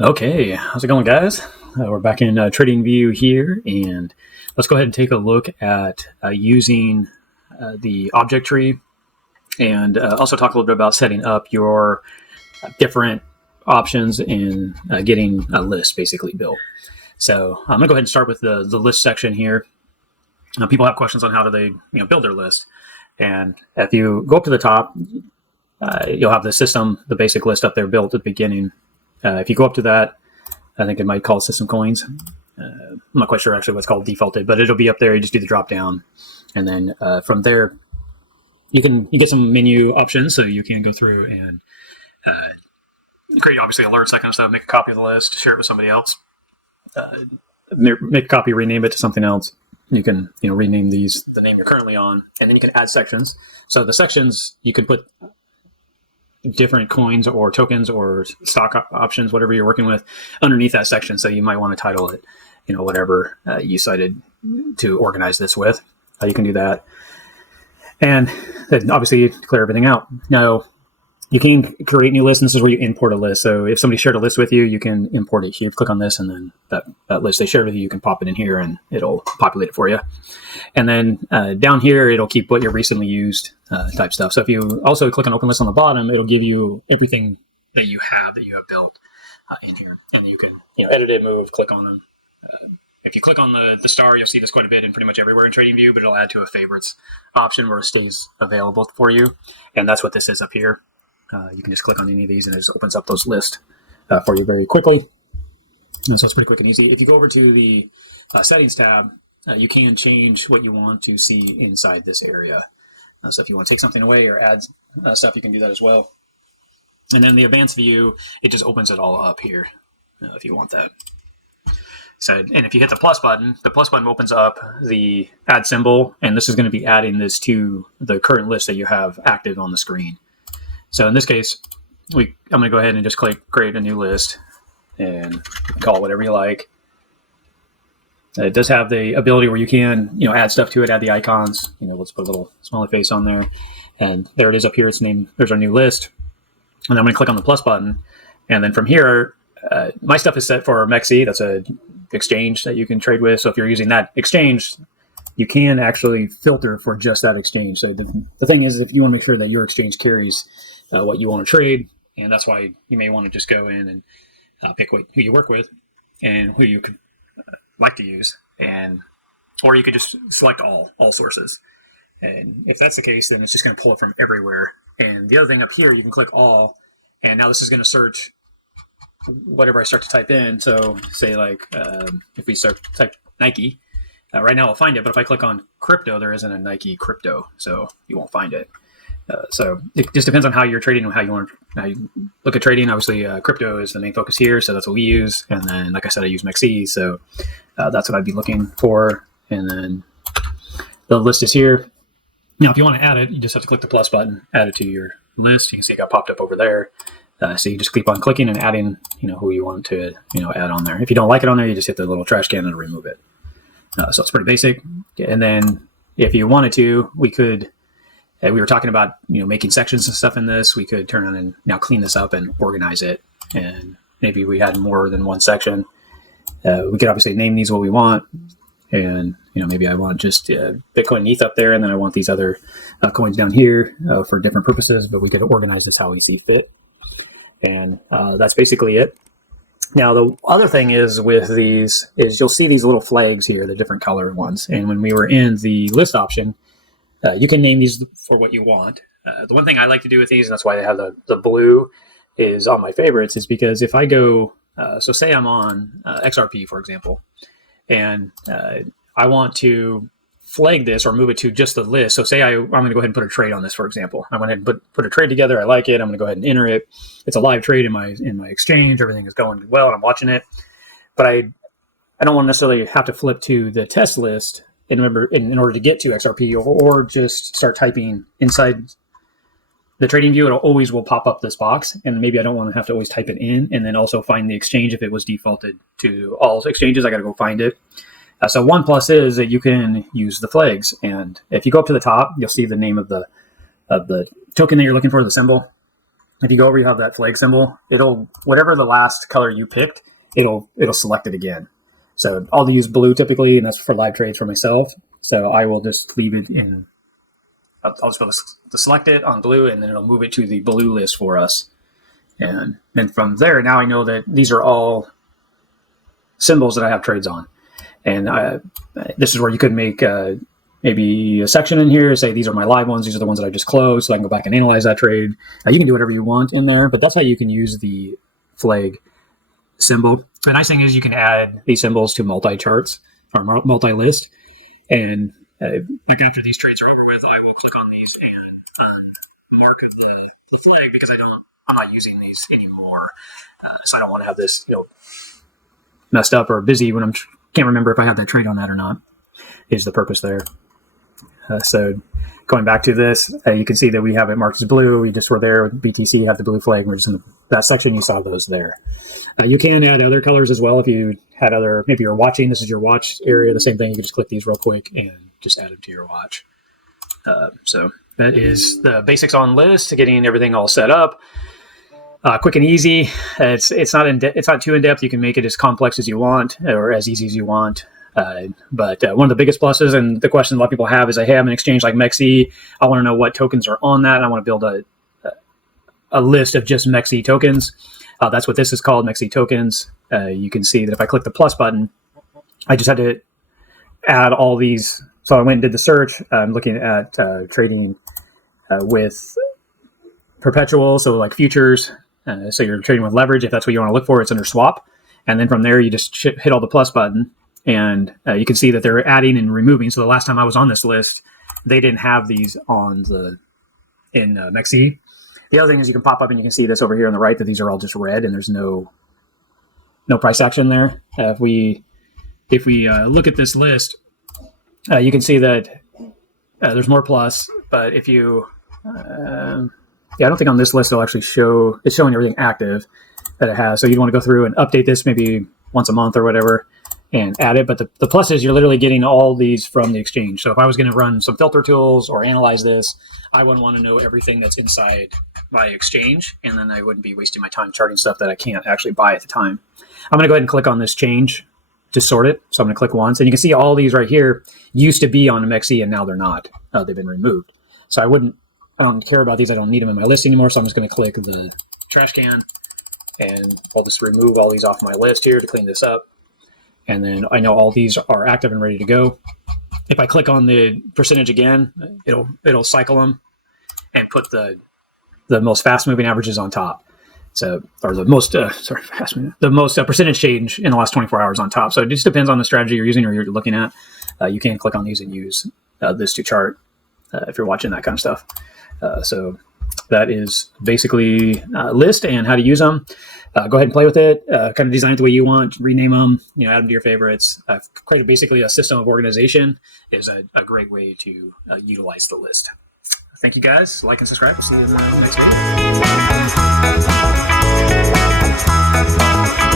Okay, how's it going, guys? We're back in TradingView here, and let's go ahead and take a look at using the object tree, and also talk a little bit about setting up your different options in getting a list basically built. So I'm gonna go ahead and start with the list section here. People have questions on how do they build their list, and if you go up to the top, you'll have the system, the basic list up there built at the beginning. If you go up to that, I think it might call system coins. I'm not quite sure actually what's called defaulted, but it'll be up there. You just do the drop down, and then from there, you get some menu options, so you can go through and create obviously alerts, that kind of stuff. Make a copy of the list, share it with somebody else. Make a copy, rename it to something else. You can rename these the name you're currently on, and then you can add sections. So the sections you can put different coins or tokens or stock options, whatever you're working with, underneath that section. So you might want to title it, whatever you decided to organize this with. You can do that. And then obviously clear everything out. Now, you can create new lists, and this is where you import a list. So if somebody shared a list with you, you can import it here. Click on this, and then that list they shared with you, you can pop it in here, and it'll populate it for you. And then down here, it'll keep what you recently used type stuff. So if you also click on Open List on the bottom, it'll give you everything that you have built in here. And you can edit it, move, click on them. If you click on the star, you'll see this quite a bit in pretty much everywhere in TradingView, but it'll add to a favorites option where it stays available for you. And that's what this is up here. You can just click on any of these, and it just opens up those lists for you very quickly. And so it's pretty quick and easy. If you go over to the settings tab, you can change what you want to see inside this area. So if you want to take something away or add stuff, you can do that as well. And then the advanced view, it just opens it all up here if you want that. So, and if you hit the plus button opens up the add symbol, and this is going to be adding this to the current list that you have active on the screen. So in this case, I'm going to go ahead and just click create a new list, and call it whatever you like. It does have the ability where you can, add stuff to it, add the icons. Let's put a little smiley face on there, and there it is up here. It's named. There's our new list, and I'm going to click on the plus button, and then from here, my stuff is set for MEXC. That's a exchange that you can trade with. So if you're using that exchange, you can actually filter for just that exchange. So the thing is, if you want to make sure that your exchange carries what you want to trade, and that's why you may want to just go in and pick who you work with and who you could like to use, or you could just select all sources. And if that's the case, then it's just going to pull it from everywhere. And the other thing up here, you can click all, and now this is going to search whatever I start to type in. So say like if we start to type Nike, right now I'll find it, but if I click on crypto, there isn't a Nike crypto, so you won't find it. So it just depends on how you're trading and how you look at trading. Obviously, crypto is the main focus here, so that's what we use. And then, like I said, I use MEXC, so that's what I'd be looking for. And then the list is here. Now, if you want to add it, you just have to click the plus button, add it to your list. You can see it got popped up over there. So you just keep on clicking and adding, who you want to, add on there. If you don't like it on there, you just hit the little trash can and remove it. So it's pretty basic. And then if you wanted to, we were talking about, making sections and stuff in this. We could turn on and now clean this up and organize it. And maybe we had more than one section. We could obviously name these what we want. And, maybe I want just Bitcoin ETH up there, and then I want these other coins down here for different purposes, but we could organize this how we see fit. And that's basically it. Now, the other thing is with these is you'll see these little flags here, the different color ones. And when we were in the list option, you can name these for what you want. The one thing I like to do with these, and that's why I have the blue is on my favorites, is because if I go, so say I'm on XRP, for example, and I want to flag this or move it to just the list. So say I'm going to go ahead and put a trade on this, for example. I'm going to put a trade together. I like it. I'm going to go ahead and enter it. It's a live trade in my exchange. Everything is going well, and I'm watching it. But I don't want to necessarily have to flip to the test list in order to get to XRP, or just start typing inside the TradingView. It always will pop up this box, and maybe I don't want to have to always type it in and then also find the exchange. If it was defaulted to all exchanges, I got to go find it. So one plus is that you can use the flags, and if you go up to the top, you'll see the name of the token that you're looking for, the symbol. if you go over, you have that flag symbol. It'll, whatever the last color you picked, it'll select it again. So I'll use blue typically, and that's for live trades for myself. So I will just leave it in. I'll just go to select it on blue, and then it'll move it to the blue list for us. And then from there, now I know that these are all symbols that I have trades on. And this is where you could make maybe a section in here, say these are my live ones, these are the ones that I just closed, so I can go back and analyze that trade. You can do whatever you want in there, but that's how you can use the flag symbol. The nice thing is you can add these symbols to multi-charts or multi-list. And like after these trades are over with, I will click on these and mark the flag, because I'm not using these anymore. So I don't want to have this, messed up or busy when can't remember if I had that trade on that or not, is the purpose there. So going back to this, you can see that we have it marked as blue. We just were there with BTC, have the blue flag. We're just in that section. You saw those there. You can add other colors as well. If you had other, maybe you're watching, this is your watch area, the same thing. You can just click these real quick and just add them to your watch. So that is the basics on list, getting everything all set up. Quick and easy. It's not too in depth. You can make it as complex as you want or as easy as you want. But one of the biggest pluses, and the question a lot of people have, is I have an exchange like MEXC. I want to know what tokens are on that. I want to build a list of just MEXC tokens. That's what this is called, MEXC tokens. You can see that if I click the plus button, I just had to add all these. So I went and did the search. I'm looking at trading with perpetual, so like futures. So you're trading with leverage. If that's what you want to look for, it's under swap. And then from there, you just hit all the plus button. And you can see that they're adding and removing. So the last time I was on this list, they didn't have these in MEXC. The other thing is you can pop up and you can see this over here on the right, that these are all just red and there's no price action there. If we look at this list, you can see that there's more plus. But if you, I don't think on this list it'll actually show, it's showing everything active that it has. So you'd want to go through and update this maybe once a month or whatever, and add it. But the plus is you're literally getting all these from the exchange. So if I was going to run some filter tools or analyze this, I wouldn't want to know everything that's inside my exchange, and then I wouldn't be wasting my time charting stuff that I can't actually buy at the time. I'm going to go ahead and click on this change to sort it. So I'm going to click once, and you can see all these right here used to be on MEXC, and now they're not. They've been removed. So I don't care about these. I don't need them in my list anymore. So I'm just going to click the trash can, and I'll just remove all these off my list here to clean this up. And then I know all these are active and ready to go. If I click on the percentage again, it'll cycle them and put the most fast moving averages on top. So, or the most percentage change in the last 24 hours on top. So it just depends on the strategy you're using or you're looking at. You can click on these and use this to chart if you're watching that kind of stuff. So that is basically list and how to use them. Go ahead and play with it. Kind of design it the way you want. Rename them. Add them to your favorites. Create basically a system of organization is a great way to utilize the list. Thank you guys. Like and subscribe. We'll see you next week.